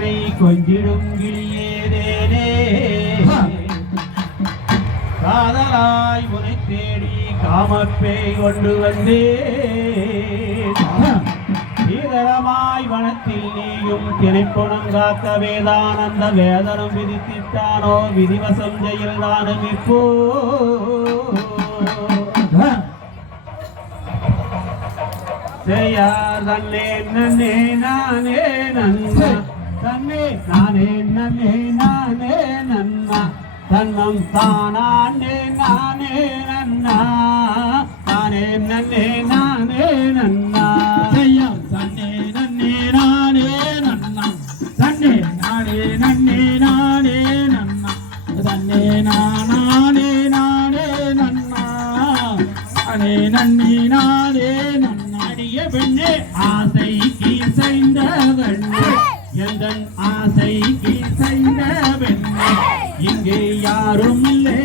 கண்ணனை கொஞ்சிடும் கிளியேதேனே. காதலாய் உனை தேடி காமப்பே கொண்டு வந்தே. சீதளமாய் வனத்தில் நீயும் திணைப்புணம் காக்க வேதானந்த வேதனம் விதித்திட்டானோ. விதிவசம் ஜெயில் தானும் இப்போ. செய்யார் தன்னே நன்னே நானே நன்னா. தன்னே நானே நன்னே நானே நன்னா. தன்னம் தானே நானே நன்னா. நானே நன்னே நானே நன்னா. ஐயா தன்னே நன்னே நானே நன்னா. தன்னே நானே நன்னே நானே நன்னா. தன்னே நானே நானே நன்னா. நானே நன்னே நானே நன்னாடிய பெண்ணே ஆசை கீசைந்த பெண்ணே. எந்தன் ஆசைக்கு இங்கே யாரும் இல்லை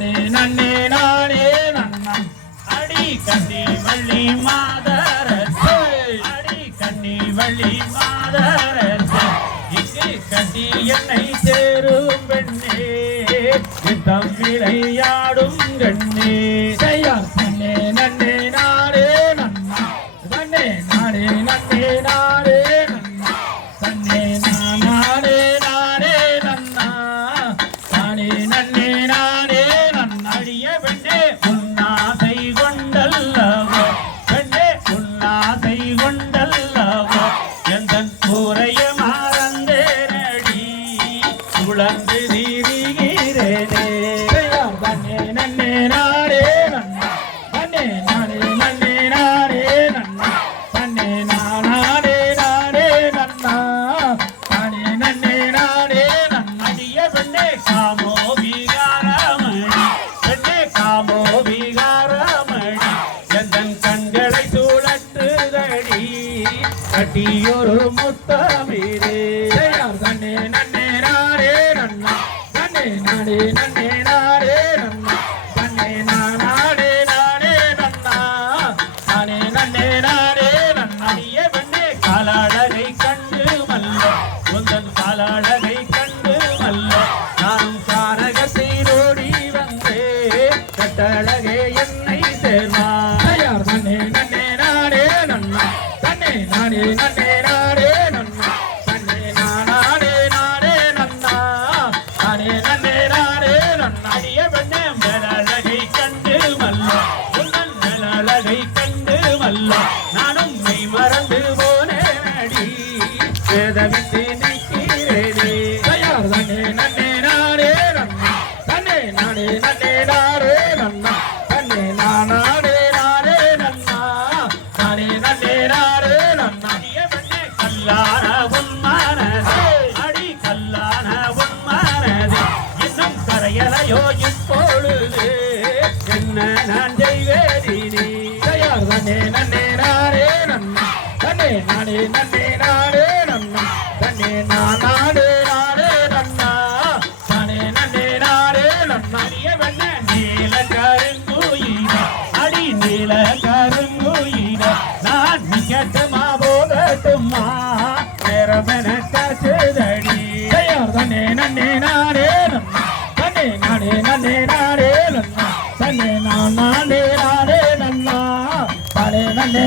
நானே நன்னே நானே நன்னா அடி கண்ணி வள்ளி மாதர அடி கண்ணி வள்ளி மாதர இங்கு கண்ணி என்னை சேரும் பெண்ணே. யுத்தம் விளையாடும் கண்ணே. செய்யார் நன்னே நன்னே நானே நன்னா நன்னே நானே நன்னே நானே. கட்டியொரு முத்தமீரே தன்னே நன்னே நாரே நன்னா. தன்னே நாடே நன்னே நாரே நன்னா. தன்னே நானா. கண்டு நானும் மெய் மறந்து போனேன் வேதவித்து நிற்கிறேனே. தயார் தன்னே நன்னே நாடே நன்னா. தன்னே நாடே நன்னே நாடே நன்னா. தன்னே நன்னா. நன்னே நன்னா. அடி கல்லான இன்னும் கரையலையோ இப்பொழுது. என்ன நான் நானே நன்னே நாடே நன்னா. தன்னே நாடே நாடே நன்னா. நானே நன்னே நாடே நன்னா. அடிய நீல கருங்குயில அடி நீல கருங்குயில நான் நிக்கட்டுமா போகட்டுமா? நேரமென நன்னே நானே நன்னா. நன்னே நன்னா நான் நன்னா. நன்னே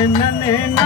ನನ್ನ